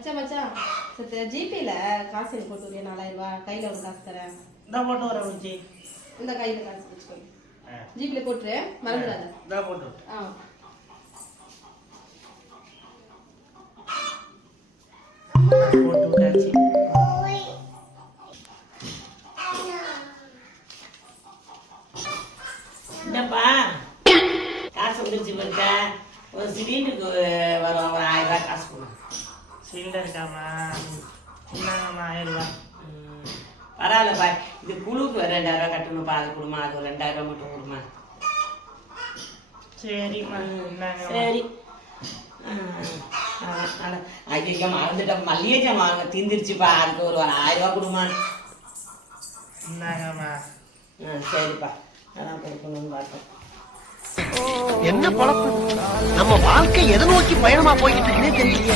மச்சான் மச்சான் சத்த ஜிபேல காசு எனக்கு போட்டு விடு 4000 ரூபாய் கையில ஒரு காசு தரேன் நான் போட்டு வரேன் விஜி இந்த கையில காசு வச்சுக்கோ ஜிபேல போட்டுரு மறந்துடாத நான் போட்டு போட்டு விட்டாச்சு என்னப்பா காசு வந்துருச்சு பாருக்க ஒரு சிலிண்டருக்கு வரும் ஒரு 1000 ரூபாய் காசு போடும் சிலிண்டர் இருக்காமா என்னங்கம்மா 1000 ரூபாய் பரவாயில்லப்பா இது குழுக்கு 2000 ரூபாய் கட்டணும்ப்பா அது கொடுமா அது ஒரு 2000 ரூபாய் மட்டும் கொடுமா சரிம்மா சரி ஐயோ மறந்துட்டேன் மல்லிகை ஜாமான் வாங்க தீந்துருச்சுப்பா அதுக்கு ஒரு 1000 ரூபாய் கொடுமா என்னங்கம்மா சரிப்பா அதான் கொடுக்கணும்னு பார்த்தேன் என்ன பழக்கம் நம்ம வாழ்க்கை எதை நோக்கி பயணமா போய்கிட்டு இருக்குன்னே தெரியல.